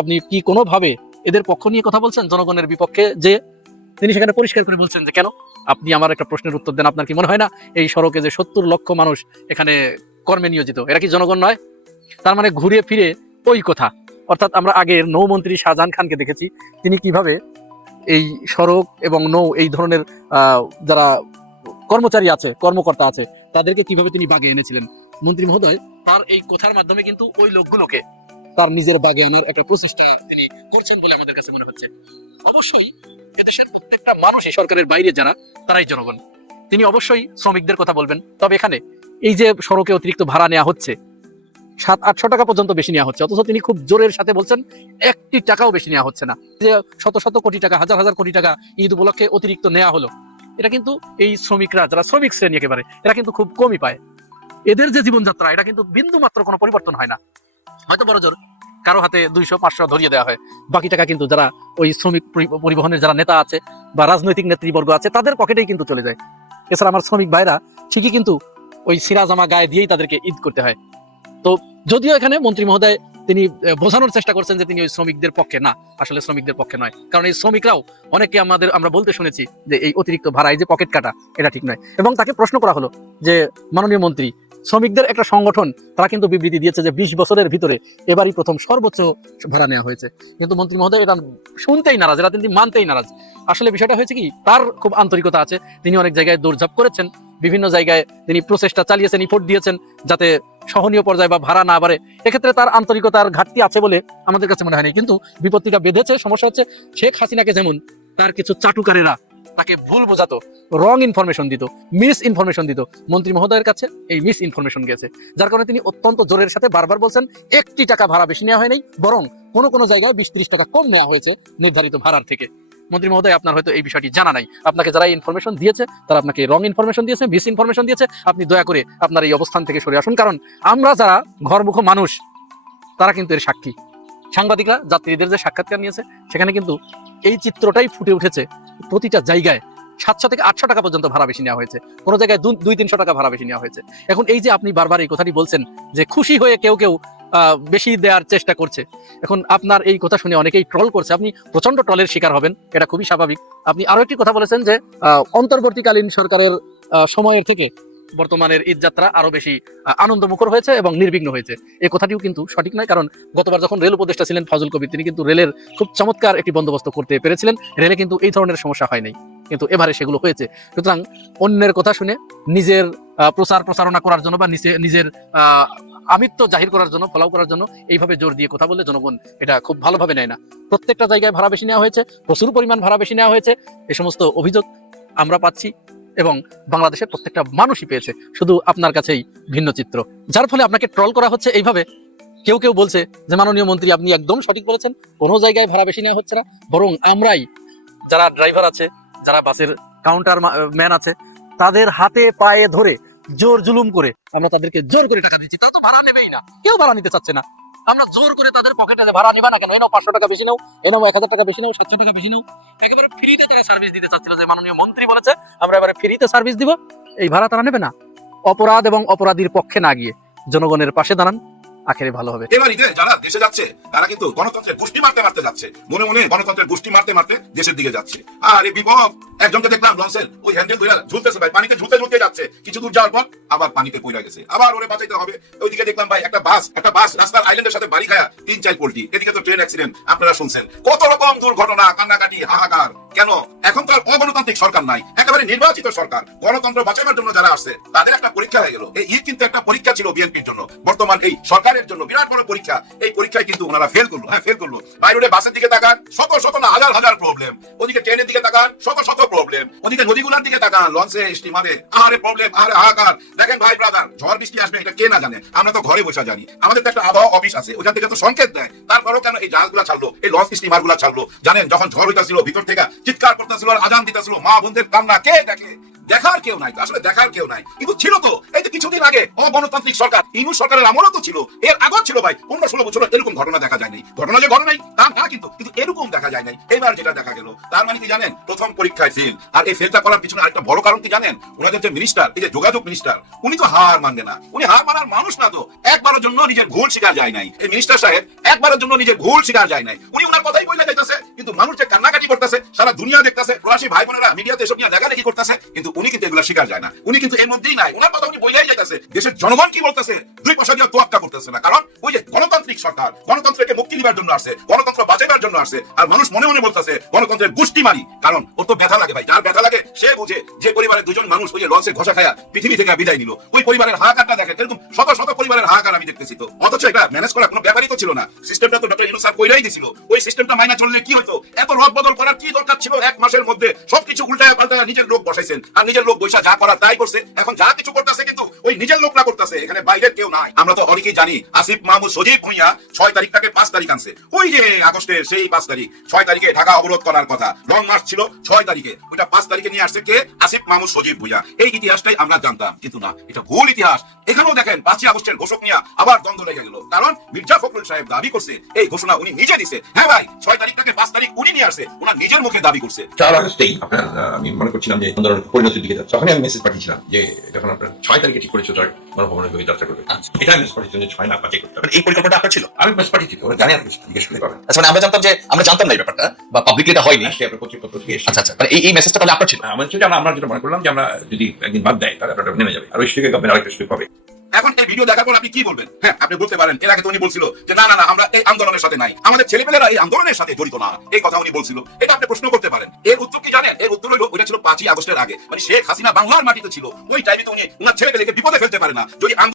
আপনি কি কোনোভাবে এদের পক্ষ নিয়ে কথা বলছেন, জনগণের বিপক্ষে? যে তিনি সেখানে পরিষ্কার করে বলছেন যে কেন, আপনি আমার একটা প্রশ্নের উত্তর দেন, আপনার কি মনে হয় না এই সড়কে যে 70 লক্ষ মানুষ এখানে কর্মে নিয়োজিত, এরা কি জনগণ নয়? তার মানে ঘুরে ফিরে ওই কথা। অর্থাৎ আমরা আগের নৌমন্ত্রী শাহজাহান খানকে দেখেছি তিনি কিভাবে এই সড়ক এবং নৌ এই ধরনের যারা কর্মচারী আছে, কর্মকর্তা আছে, তাদেরকে কিভাবে তিনি বাগে এনেছিলেন। মন্ত্রী মহোদয় তার এই কথার মাধ্যমে কিন্তু ওই লোকগুলোকে তার নিজের বাগে আনার একটা প্রচেষ্টা তিনি করছেন বলে আমাদের কাছে মনে হচ্ছে। অবশ্যই এদেশের প্রত্যেকটা মানুষই সরকারের বাইরে যারা, তারাই জনগণ। তিনি অবশ্যই শ্রমিকদের কথা বলবেন। তবে এখানে এই যে সড়কে অতিরিক্ত ভাড়া নেওয়া হচ্ছে, 700-800 টাকা পর্যন্ত বেশি নেওয়া হচ্ছে, অথচ তিনি খুব জোরের সাথে বলছেন 1টি টাকাও বেশি নেওয়া হচ্ছে না। যে শত শত কোটি টাকা, হাজার হাজার কোটি টাকা ঈদ উপলক্ষে অতিরিক্ত নেওয়া হলো, এটা কিন্তু এই শ্রমিকরা, যারা শ্রমিক শ্রেণী একেবারে, এরা কিন্তু খুব কমই পায়। এদের যে জীবনযাত্রা, এটা কিন্তু বিন্দু মাত্র কোনো পরিবর্তন হয় না। হয়তো বড় জোর কারো হাতে 200-500 ধরিয়ে দেওয়া হয়, বাকি টাকা কিন্তু যারা ওই শ্রমিক পরিবহনের যারা নেতা আছে বা রাজনৈতিক নেতৃবর্গ আছে, তাদের পকেটেই কিন্তু চলে যায়। এছাড়া আমার শ্রমিক ভাইরা ঠিকই কিন্তু ওই সিরা জামা গায়ে দিয়েই তাদেরকে ঈদ করতে হয়। তো যদিও এখানে মন্ত্রী মহোদয় তিনি বোঝানোর চেষ্টা করছেন যে তিনি ওই শ্রমিকদের পক্ষে না, আসলে শ্রমিকদের পক্ষে নয়, কারণ এই শ্রমিকরাও অনেকে আমরা বলতে শুনেছি যে এই অতিরিক্ত ভাড়ায় যে পকেট কাটা, এটা ঠিক নয়। এবং তাকে প্রশ্ন করা হলো যে মাননীয় মন্ত্রী, শ্রমিকদের একটা সংগঠন তারা কিন্তু বিবৃতি দিয়েছে যে 20 বছরের ভিতরে এবারই প্রথম সর্বোচ্চ ভাড়া নেওয়া হয়েছে। কিন্তু মন্ত্রী মহোদয় এটা শুনতেই নারাজ, এটা তিনি মানতেই নারাজ। আসলে বিষয়টা হয়েছে কি, তার খুব আন্তরিকতা আছে, তিনি অনেক জায়গায় দৌড়ঝাঁপ করেছেন, বিভিন্ন জায়গায় তিনি প্রচেষ্টা চালিয়েছেন, ইফোর্ট দিয়েছেন যাতে সহনীয় পর্যায়ে বা ভাড়া না বাড়ে। এক্ষেত্রে তার আন্তরিকতার ঘাটতি আছে বলে আমাদের কাছে মনে হয়নি। কিন্তু বিপত্তিটা বেঁধেছে, সমস্যা হচ্ছে শেখ হাসিনাকে যেমন তার কিছু চাটুকারেরা তাকে ভুল বোঝাতো, রং ইনফরমেশন দিত, মিস ইনফরমেশন দিত, মন্ত্রী মহোদয়ের কাছে এই মিস ইনফরমেশন গেছে, যার কারণে তিনি অত্যন্ত জোরের সাথে বারবার বলছেন 1টি টাকা ভাড়া বেশি নেওয়া হয়নি, বরং কোনো কোনো জায়গায় 20-30 টাকা কম নেওয়া হয়েছে নির্ধারিত ভাড়ার থেকে। মন্ত্রী মহোদয়, আপনার হয়তো এই বিষয়টি জানা নাই, আপনাকে যারা ইনফরমেশন দিয়েছে তারা আপনাকে রং ইনফরমেশন দিয়েছে, মিস ইনফরমেশন দিয়েছে। আপনি দয়া করে আপনার এই অবস্থান থেকে সরে আসুন, কারণ আমরা যারা ঘরমুখ মানুষ তারা কিন্তু এর সাক্ষী। সাংবাদিকরা যাত্রীদের যে সাক্ষাৎকার নিয়েছে সেখানে কিন্তু এই চিত্রটাই ফুটে উঠেছে। প্রতিটা জায়গায় 700 থেকে 800 টাকা পর্যন্ত ভাড়া বেশি নেওয়া হয়েছে, কোনো জায়গায় 200-300 টাকা ভাড়া বেশি নেওয়া হয়েছে। এখন এই যে আপনি বারবার এই কথাটি বলছেন যে খুশি হয়ে কেউ কেউ বেশি দেওয়ার চেষ্টা করছে, এখন আপনার এই কথা শুনে অনেকেই ট্রল করছে, আপনি প্রচন্ড ট্রলের শিকার হবেন, এটা খুবই স্বাভাবিক। আপনি আরো একটি কথা বলেছেন যে অন্তর্বর্তীকালীন সরকারের সময়ের থেকে বর্তমানের ঈদযাত্রা আরো বেশি আনন্দমুখর হয়েছে এবং নির্বিঘ্ন হয়েছে। এই কথাটিও কিন্তু সঠিক নয়, কারণ গতবার যখন রেল উপদেষ্টা ছিলেন ফজল কবির, তিনি কিন্তু রেলের খুব চমৎকার একটি বন্দোবস্ত করতে পেরেছিলেন, রেলে কিন্তু এই ধরনের সমস্যা হয় নাই, কিন্তু এবারে সেগুলো হয়েছে। সুতরাং অন্যের কথা শুনে নিজের প্রচারণা করার জন্য বা নিজের আমিত্ব জাহির করার জন্য, ফলাও করার জন্য এইভাবে জোর দিয়ে কথা বললে জনগণ এটা খুব ভালোভাবে নেয় না। প্রত্যেকটা জায়গায় ভাড়া বেশি নেওয়া হয়েছে, প্রচুর পরিমাণ ভাড়া বেশি নেওয়া হয়েছে, এই সমস্ত অভিযোগ আমরা পাচ্ছি এবং বাংলাদেশের প্রত্যেকটা মানুষই পেয়েছে, শুধু আপনার কাছেই ভিন্ন চিত্র, যার ফলে আপনাকে ট্রল করা হচ্ছে। এইভাবে কেউ কেউ বলছে যে মাননীয় মন্ত্রী আপনি একদম সঠিক বলেছেন, কোনো জায়গায় ভাড়া বেশি নেওয়া হচ্ছে না, বরং আমরাই যারা ড্রাইভার আছে, যারা বাসের কাউন্টার ম্যান আছে, তাদের হাতে পায়ে ধরে জোর জুলুম করে আমরা তাদেরকে জোর করে টাকা দিচ্ছি, তারা তো ভাড়া নেবেই না, কেউ ভাড়া নিতে চাচ্ছে না। আমরা জোর করে তাদের পকেটে যে ভাড়া নেবা না কেন, এনাও 500 টাকা বেশি নাও, এনাও 1000 টাকা বেশি নাও, 700 টাকা বেশি নাও, একেবারে ফ্রিতে তারা সার্ভিস দিতে চাচ্ছিল যে মাননীয় মন্ত্রী বলেছে আমরা এবারে ফ্রিতে সার্ভিস দিব, এই ভাড়া তারা নেবে না। অপরাধ এবং অপরাধীর পক্ষে না গিয়ে জনগণের পাশে দাঁড়ান, আখেরে ভালো হবে। এবার ঈদে যারা দেশে যাচ্ছে তারা কিন্তু গণতন্ত্রের গোষ্ঠী মারতে মারতে যাচ্ছে, মনে মনে গণতন্ত্রের গোষ্ঠী মারতে মারতে দেশের দিকে যাচ্ছে। আর এই বিপদ, একজনকে দেখলাম লঞ্চের ওই হ্যান্ডেল ধরে ঝুলতেছে ভাই, পানিতে ঝুলতে ঝুলতে যাচ্ছে, কিছু দূর যাওয়ার পর আবার পানিতে পড়ে গেছে, আবার ওরে বাঁচাইতে হবে। ওইদিকে দেখলাম ভাই একটা বাস রাস্তার আইল্যান্ডের সাথে বাড়ি খায়া 3-4 পোল্টি, এদিকে তো ট্রেন অ্যাক্সিডেন্ট, আপনারা শুনছেন কত রকম দুর্ঘটনা, কান্নাকাটি, হাহাকার। কেন? এখন তো আর অগণতান্ত্রিক সরকার নাই, একেবারে নির্বাচিত সরকার। গণতন্ত্র বাঁচানোর জন্য যারা আসছে তাদের একটা পরীক্ষা হয়ে গেল। এই ঈদ কিন্তু একটা পরীক্ষা ছিল বিএনপির জন্য, বর্তমান এই সরকারের জন্য বিরাট বড় পরীক্ষা। এই পরীক্ষায় কিন্তু ওনারা ফেল করলো, ফেল করলো। বাইরে বাসের দিকে তাকান, শত শত না হাজার হাজার প্রবলেম, ওদিকে ট্রেনের দিকে তাকান, শত শত প্রবলেম, ওদিকে নদীগুলোর দিকে তাকান, লঞ্চে স্টিমারে, আহারে প্রবলেম, আহারে হাহাকার। দেখেন ভাই ব্রাদার, ঝড় বৃষ্টি আসবে এটা কে না জানে, আমরা তো ঘরে বসে জানি। আমাদের তো একটা আবহাওয়া অফিস আছে, ওখান থেকে তো সংকেত দেয়। তারপরেও কেন এই জাহাজগুলো ছাড়লো, এই লঞ্চ স্টিমার গুলা ছাড়লো? জানেন যখন ঝড় হইতাছিল ভিতর থেকে চিৎকার করতেছিল, আজান দিতেছিল, মা বোনদের কান্না কে দেখে? দেখার কেউ নাই, আসলে দেখার কেউ নাই। কিন্তু ছিল তো এই যে কিছুদিন আগে অগণতান্ত্রিক সরকার, ইউনূস সরকারের আমলও তো ছিল, এর আগেও ছিল ভাই। 15-16 বছর এরকম ঘটনা দেখা যায় নাই। ঘটনা যে ঘটনা নাই তা না, কিন্তু এরকম দেখা যায় নাই। এবার যেটা দেখা গেল, তার মানে কি জানেন, প্রথম পরীক্ষায় ফেল। আর এই ফেলটা করার পিছনে আরেকটা বড় কারণ কি জানেন? ওনাদের যে মিনিস্টার, এই যে যোগাযোগ মিনিস্টার, উনি তো হার মানবে না। উনি হার মানার মানুষ না, তো একবারের জন্য নিজের ভুল স্বীকার যায় নাই। এই মিনিস্টার সাহেব একবারের জন্য নিজের ভুল স্বীকার যায় নাই। উনি ওনার কথাই বলে যাইতেছে, কিন্তু মানুষ যে কান্নাকাটি করতেছে, সারা দুনিয়া দেখতেছে, প্রবাসী ভাই বোনেরা মিডিয়াতে এসব নিয়ে দেখাদেখি করতেছে, কিন্তু উনি কিন্তু এগুলো স্বীকার যায় না। উনি কিন্তু এর মধ্যেই নাই, ওনার কথা উনি বইলাই যাইতেছে। দেশের জনগণ কি বলতেছে, 2 পয়সা দিয়ে তোয়াক্কা করতেছে না। কারণ ওই যে গণতান্ত্রিক সরকার, গণতন্ত্রকে মুক্তি দিবার জন্য আসছে, গণতন্ত্র বাঁচাইবার জন্য আসছে। আর মানুষ মনে মনে বলতেছে গণতন্ত্রের গোষ্ঠী মারি। কারণ ওর তো ব্যথা লাগে ভাই, যার ব্যথা লাগে সে বুঝে। যে পরিবারের 2জন মানুষ ওই যে লঞ্চে ঘষা খায়া পৃথিবী থেকে বিদায় নিল, ওই পরিবারের হাহাকারটা দেখেন। এরকম শত শত পরিবারের হাহাকার আমি দেখতেছি। তো অথচ এটা ম্যানেজ করার কোনো ব্যাপারই তো ছিল না। সিস্টেমটা তো ডক্টর ইউনূস স্যার কইরাই দিছিল। ওই সিস্টেমটা মাইনা চললে কি হতো? এত রদ বদল করার কি দরকার ছিল? 1 মাসের মধ্যে সবকিছু উল্টায়া পাল্টায়া নিজের লোক বসাইছেন, আর নিজের লোক বৈশা যা করার তাই করছে। এখন যা কিছু করতেছে কিন্তু ওই নিজের লোকরা করতেছে, এখানে বাইরের কেউ নাই। আমরা তো অনেকেই জানি আসিফ মাহমুদ সজীব ভুঁইয়া 6 তারিখটাকে 5 তারিখ আনছে। ওই যে আগস্টের সেই 5 তারিখ, 6 তারিখে ঢাকা অবরোধ করার কথা, লং মার্চ ছিল 6 তারিখে, ওইটা 5 তারিখে নিয়ে আসছে কে? আসিফ মাহমুদ সজীব ভুঁইয়া। এই ইতিহাসটাই আমরা জানতাম, কিন্তু না, এটা ভুল ইতিহাস। এখানেও দেখেন 5 আগস্টের ঘোষক নিয়ে আবার দ্বন্দ্ব লেগে গেল। কারণ মির্জা ফখরুল সাহেব দাবি করছে এই ঘোষণা উনি নিজে দিছে। হ্যাঁ ভাই, 6 তারিখটাকে 5 তারিখ উনি নিয়ে আসছে, ওনার নিজের মুখে দাবি করছে। 4 আগস্টেই আপনার আমি মনে করছিলাম যে আন্দোলন পরিণতির দিকে যাচ্ছে, তখনই আমি মেসেজ পাঠিয়েছিলাম যে যখন আপনার 6 তারিখে ঠিক করেছো গণভবনের হয়ে যাত্রা করবে, এটা আমি মেসেজ পাঠিয়েছিলাম যে 6 না 5 করতে হবে। এই পরিকল্পনাটা আপনার ছিল? আমি মেসেজ পাঠিয়েছি, ওরা জানি আর জিজ্ঞেস করে পাবেন। আচ্ছা, মানে আমরা জানতাম না এই ব্যাপারটা, বা পাবলিকলি এটা হয়নি। আসলে আপনার পত্রিকা থেকে এসেছে। আচ্ছা, মানে এই মেসেজটা তাহলে আপনার ছিল? আমার ছিল, আমরা যেটা মনে করলাম যে আমরা যদি একদিন বাদ দেয় তাহলে আপনারা নেমে যাবে, আর ওই সুযোগে গভর্নমেন্ট আরেকটা সুযোগ পাবে। এখন এই ভিডিও দেখার পর আপনি কি বলবেন? হ্যাঁ, আপনি বলতে পারেন এর আগে তো উনি বলছিল যে না না না আমরা এই আন্দোলনের সাথে নাই, আমাদের ছেলেপেলেরা এই আন্দোলনের সাথে জড়িত না, এই কথা উনি বলছিল। এটা আপনি প্রশ্ন করতে পারেন। এর উত্তর কি জানেন? এর উত্তর হলো ওইটা ছিল 5ই আগস্টের আগে, মানে শেখ হাসিনা বাংলার মাটিতে ছিল, ওই টাইমে তো উনি ওনার ছেলেপেলেকে বিপদে ফেলতে পারে না। যদি